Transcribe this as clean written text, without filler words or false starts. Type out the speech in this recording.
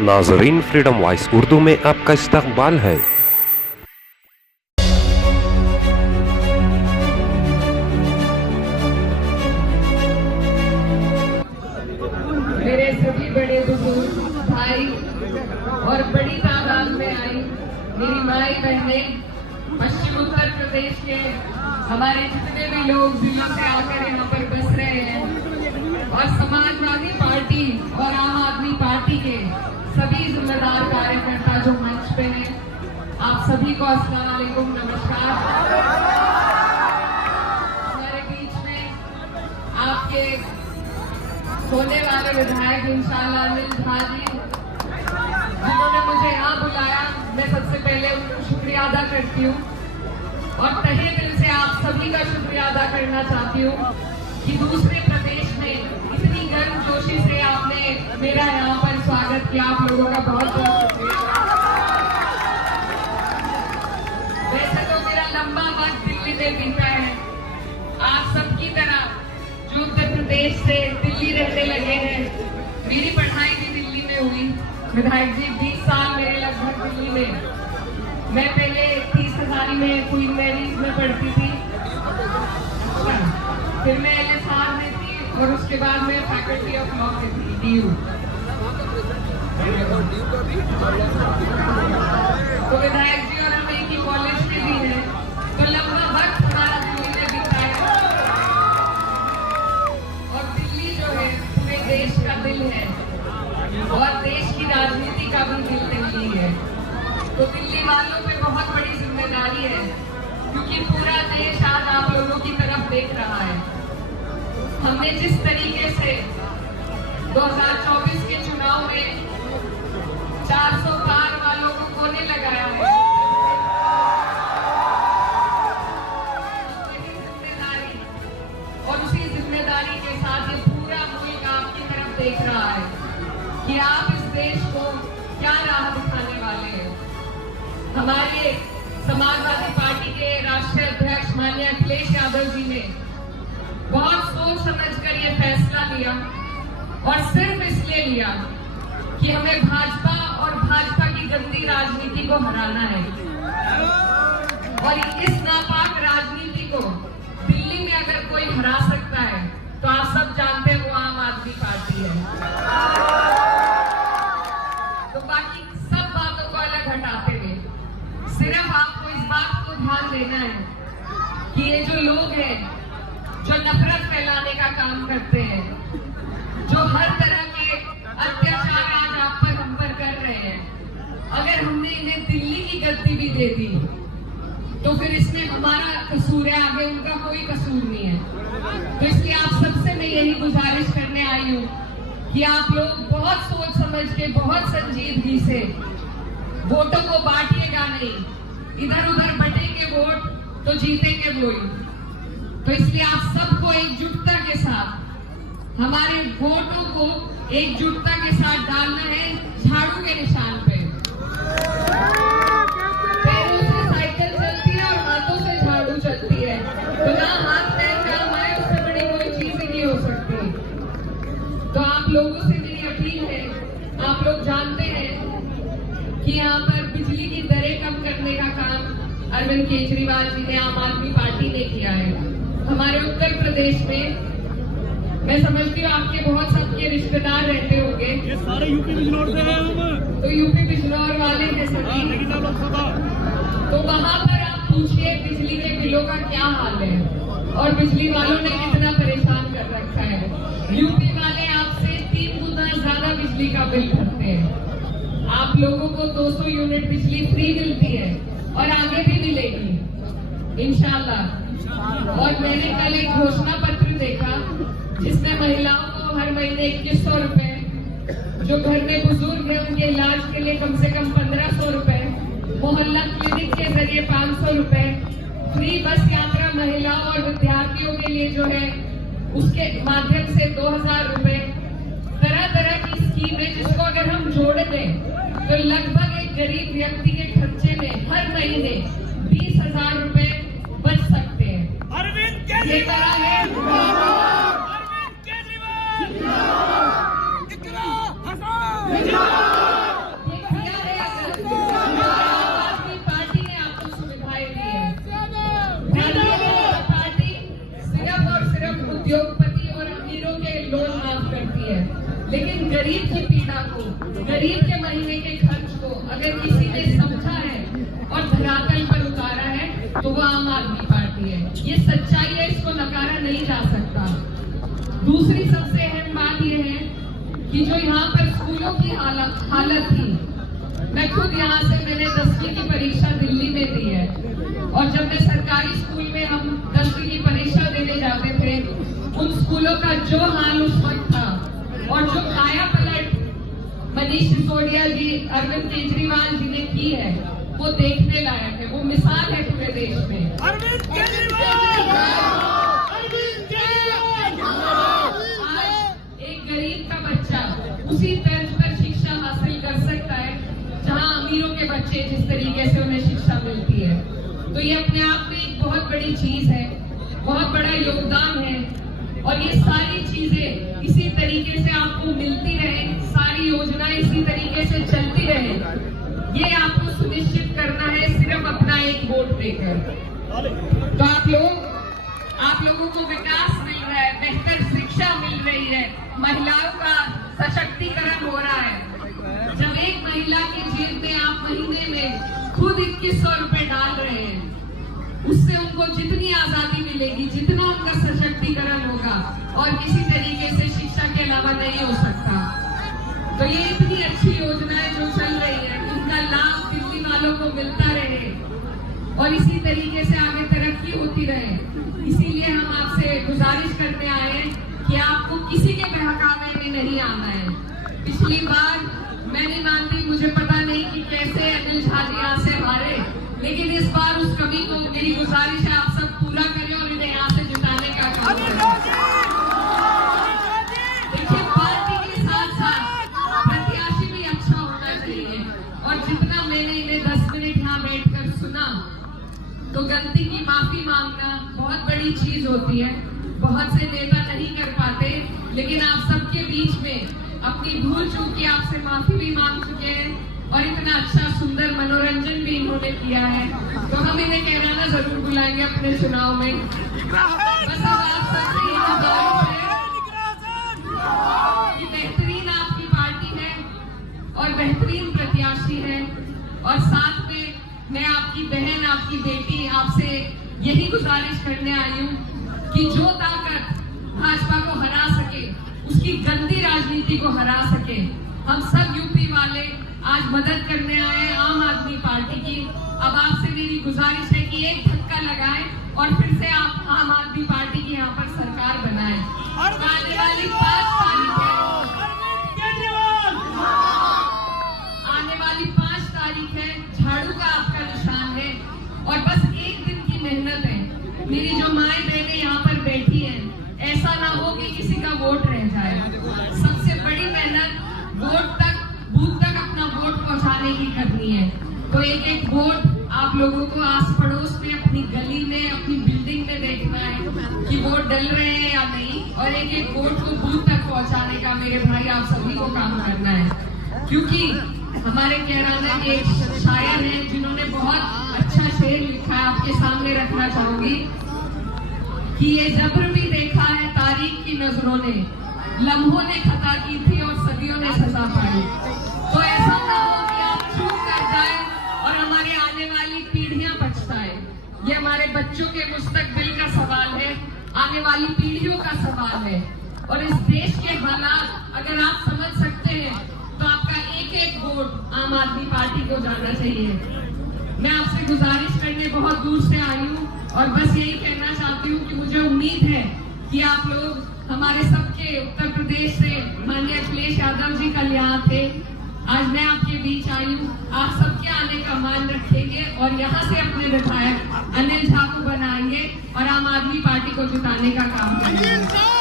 नाजरीन, freedom voice Urdu में आपका इस्तकबाल है। मेरे सभी बड़े बुजुर्ग भाई और बड़ी तादाद में आई मेरी माई बहनें, पश्चिम उत्तर प्रदेश के हमारे जितने भी लोग दिल्ली से आकर यहाँ पर बस रहे हैं, और समाजवादी पार्टी और आम आदमी पार्टी के सभी जिम्मेदार कार्यकर्ता जो मंच पे हैं, आप सभी को अस्सलाम वालेकुम, नमस्कार। हमारे बीच में आपके होने वाले विधायक इंशाअल्लाह अनिल झा जी, जिन्होंने मुझे यहाँ बुलाया, मैं सबसे पहले उनका शुक्रिया अदा करती हूँ और तहे दिल से आप सभी का शुक्रिया अदा करना चाहती हूँ कि दूसरे प्रदेश में इतनी गर्मजोशी से आपने मेरा यहाँ पर स्वागत किया। आप लोगों का बहुत बहुत शुक्रिया। वैसे तो मेरा लंबा वक्त दिल्ली में बीता है, आप सबकी तरह जो उत्तर प्रदेश से दिल्ली रहने लगे हैं। मेरी पढ़ाई भी दिल्ली में हुई विधायक जी, 20 साल मेरे लगभग दिल्ली में। मैं पहले 30 हजारी में क्वीन मैरीज में पढ़ती थी, फिर मैं LSR में थी और उसके बाद मैं फैकल्टी ऑफ लॉ में थी, DU। तो विधायक जी और हम एक ही कॉलेज में भी हैं, तो लंबा वक्त हमारा दिल्ली में बीता है। और दिल्ली जो है पूरे देश का दिल है और देश की राजनीति का भी दिल दिल्ली है। तो दिल्ली वालों पे बहुत बड़ी जिम्मेदारी है, क्योंकि पूरा देश आज आप लोगों की तरफ देख रहा है। हमने जिस तरीके से 2024 के चुनाव में 400 पार वालों को कोने लगाया है, वही जिम्मेदारी और उसी जिम्मेदारी के साथ ये पूरा मुल्क आपकी तरफ देख रहा है कि आप इस देश को क्या राह दिखाने वाले हैं। हमारे समाजवादी पार्टी के राष्ट्रीय अध्यक्ष माननीय अखिलेश यादव जी ने बहुत सोच समझकर ये फैसला लिया, और सिर्फ इसलिए लिया कि हमें भाजपा और भाजपा की गंदी राजनीति को हराना है। और इस नापाक राजनीति को दिल्ली में अगर कोई हरा सकता है तो आप सब जानते हैं वो आम आदमी पार्टी है। तो बाकी सब बातों को अलग हटाते हुए सिर्फ आपको इस बात को ध्यान देना है कि ये जो लोग हैं जो नफरत फैलाने का काम करते हैं, जो हर तरह के अत्याचार आज आप पर हम पर कर रहे हैं, अगर हमने इन्हें दिल्ली की गद्दी भी दे दी तो फिर इसमें हमारा कसूर है, आगे उनका कोई कसूर नहीं है। तो इसलिए आप सबसे मैं यही गुजारिश करने आई हूँ कि आप लोग बहुत सोच समझ के, बहुत संजीदगी से वोटों को बांटिएगा नहीं, इधर उधर बटेंगे वोट तो जीतेंगे वोट। तो इसलिए आप सबको एकजुटता के साथ हमारे वोटों को एकजुटता के साथ डालना है झाड़ू के निशान पे। पैरों से साइकिल चलती है और हाथों से झाड़ू चलती है, तो ना हाथ पैर काम आए उससे बड़ी कोई चीज नहीं हो सकती। तो आप लोगों से मेरी अपील है, आप लोग जानते हैं कि यहाँ पर बिजली की दरें कम करने का काम अरविंद केजरीवाल जी ने, आम आदमी पार्टी ने किया है। हमारे उत्तर प्रदेश में मैं समझती हूँ आपके बहुत सबके रिश्तेदार रहते होंगे, ये सारे यूपी बिजनौर से हैं हम, तो यूपी बिजनौर वाले हैं सभी। तो वहाँ पर आप पूछिए बिजली के बिलों का क्या हाल है और बिजली वालों ने कितना परेशान कर रखा है। यूपी वाले आपसे 3 गुना ज्यादा बिजली का बिल भरते हैं। आप लोगों को 200 यूनिट बिजली फ्री मिलती है और आगे भी मिलेगी इंशाल्लाह। और मैंने कल एक घोषणा पत्र देखा जिसमें महिलाओं को हर महीने 2100 रुपए, जो घर में बुजुर्ग है उनके इलाज के लिए कम से कम 1500 रुपए, मोहल्ला क्लिनिक के जरिए 500 रुपए, फ्री बस यात्रा महिलाओं और विद्यार्थियों के लिए जो है उसके माध्यम से 2000 रुपए, तरह तरह की स्कीम है जिसको अगर हम जोड़ दें तो लगभग एक गरीब व्यक्ति के खर्चे में हर महीने 20,000 रुपए बच सकते हैं। ये तरह है अरविंद केजरीवाल लेकिन गरीब की पीड़ा को, गरीब के महीने के खर्च को अगर किसी ने समझा है और धरातल पर उतारा है तो वो आम आदमी पार्टी है। ये सच्चाई है, इसको नकारा नहीं जा सकता। दूसरी सबसे अहम बात यह है कि जो यहाँ पर स्कूलों की हालत थी, मैं खुद यहाँ से मैंने 10वीं की परीक्षा दिल्ली में दी है, और जब मैं सरकारी स्कूल में हम 10वीं की परीक्षा देने जाते थे, उन स्कूलों का जो हाल उस वक्त था और जो काया पलट मनीष सिसोदिया जी, अरविंद केजरीवाल जी ने की है, वो देखने लायक है। वो मिसाल है पूरे देश में। अरविंद केजरीवाल, आज एक गरीब का बच्चा उसी तर्ज पर शिक्षा हासिल कर सकता है जहां अमीरों के बच्चे जिस तरीके से उन्हें शिक्षा मिलती है। तो ये अपने आप में एक बहुत बड़ी चीज है, बहुत बड़ा योगदान है। और ये सारी चीजें इसी तरीके से आपको मिलती रहे, सारी योजनाएं इसी तरीके से चलती रहे, ये आपको सुनिश्चित करना है सिर्फ अपना एक वोट देकर। तो आप लोगों को विकास मिल रहा है, बेहतर शिक्षा मिल रही है, महिलाओं का सशक्तिकरण हो रहा है। जब एक महिला की जेब में आप महीने में खुद 2100 रुपए डाल रहे हैं, उससे उनको जितनी आजादी मिलेगी, जितना उनका सशक्तिकरण होगा, और किसी तरीके से शिक्षा के अलावा नहीं हो सकता। तो ये इतनी अच्छी योजनाएं जो चल रही है, इनका लाभ दिल्ली वालों को मिलता रहे और इसी तरीके से आगे तरक्की होती रहे। इसीलिए हम आपसे गुजारिश करने आए हैं कि आपको किसी के बहकावे में नहीं आना है। पिछली बार मैं नहीं मानती, मुझे पता नहीं कि कैसे अनिल झा जी यहाँ से हारे, लेकिन इस बार उस कमी को मेरी गुजारिश है आप सब पूरा करें और इन्हें यहाँ से जिताने का काम करें। देखिए, पार्टी के साथ साथ प्रत्याशी भी अच्छा होना चाहिए। और जितना मैंने इन्हें 10 मिनट यहाँ बैठकर सुना, तो गलती की माफी मांगना बहुत बड़ी चीज होती है। बहुत से नेता नहीं कर पाते, लेकिन आप सबके बीच में अपनी भूल चूक की आपसे माफी भी मांग चुके हैं और इतना अच्छा सुंदर मनोरंजन भी इन्होंने किया है। तो हम इन्हें कहना जरूर बुलाएंगे अपने चुनाव में। बस अब आप सबसे ये गुजारिश है कि बेहतरीन आपकी पार्टी है और बेहतरीन प्रत्याशी है, और साथ में मैं आपकी बहन, आपकी बेटी, आपसे यही गुजारिश करने आई हूँ कि जो ताकत भाजपा को हरा सके, उसकी गंदी राजनीति को हरा सके, हम सब यूपी वाले आज मदद करने आए हैं आम आदमी पार्टी की। अब आपसे मेरी गुजारिश है कि एक धक्का लगाएं और फिर से आप आम आदमी पार्टी की यहाँ पर सरकार बनाएं। आने वाली 5 तारीख है, आने वाली 5 तारीख है, झाड़ू का आपका निशान है और बस एक दिन की मेहनत है। मेरी जो माएं बहनें यहाँ पर बैठी हैं, ऐसा ना हो कि किसी का वोट रह जाए। सबसे बड़ी मेहनत वोट तक, बूथ तक अपना वोट पहुंचाने की करनी है। तो एक एक वोट आप लोगों को आस पड़ोस में, अपनी गली में, अपनी बिल्डिंग में देखना है कि वोट डल रहे हैं या नहीं, और एक एक वोट को बूथ तक पहुंचाने का मेरे भाई आप सभी को काम करना है। क्योंकि हमारे कैराना के एक शायर हैं जिन्होंने बहुत अच्छा शेर लिखा है, आपके सामने रखना चाहूंगी कि ये जबर भी देखा है तारीख की नजरों ने, लम्हों ने खता की थी और सदियों ने सजा पाई। तो ऐसा ना हो कि आप चूक कर जाए और हमारे आने वाली पीढ़ियां पछताए। ये हमारे बच्चों के मुस्तकबिल का सवाल है, आने वाली पीढ़ियों का सवाल है। और इस देश के हालात अगर आप समझ सकते हैं तो आपका एक एक वोट आम आदमी पार्टी को जाना चाहिए। मैं आपसे गुजारिश करने बहुत दूर से आई हूँ और बस यही कहना चाहती हूँ कि मुझे उम्मीद है कि आप लोग हमारे सबके उत्तर प्रदेश से माननीय अखिलेश यादव जी कल यहाँ थे, आज मैं आपके बीच आई हूँ। आप सबके आने का मान रखेंगे और यहाँ से अपने विधायक अनिल झा को बनाएंगे और आम आदमी पार्टी को जिताने का काम करेंगे।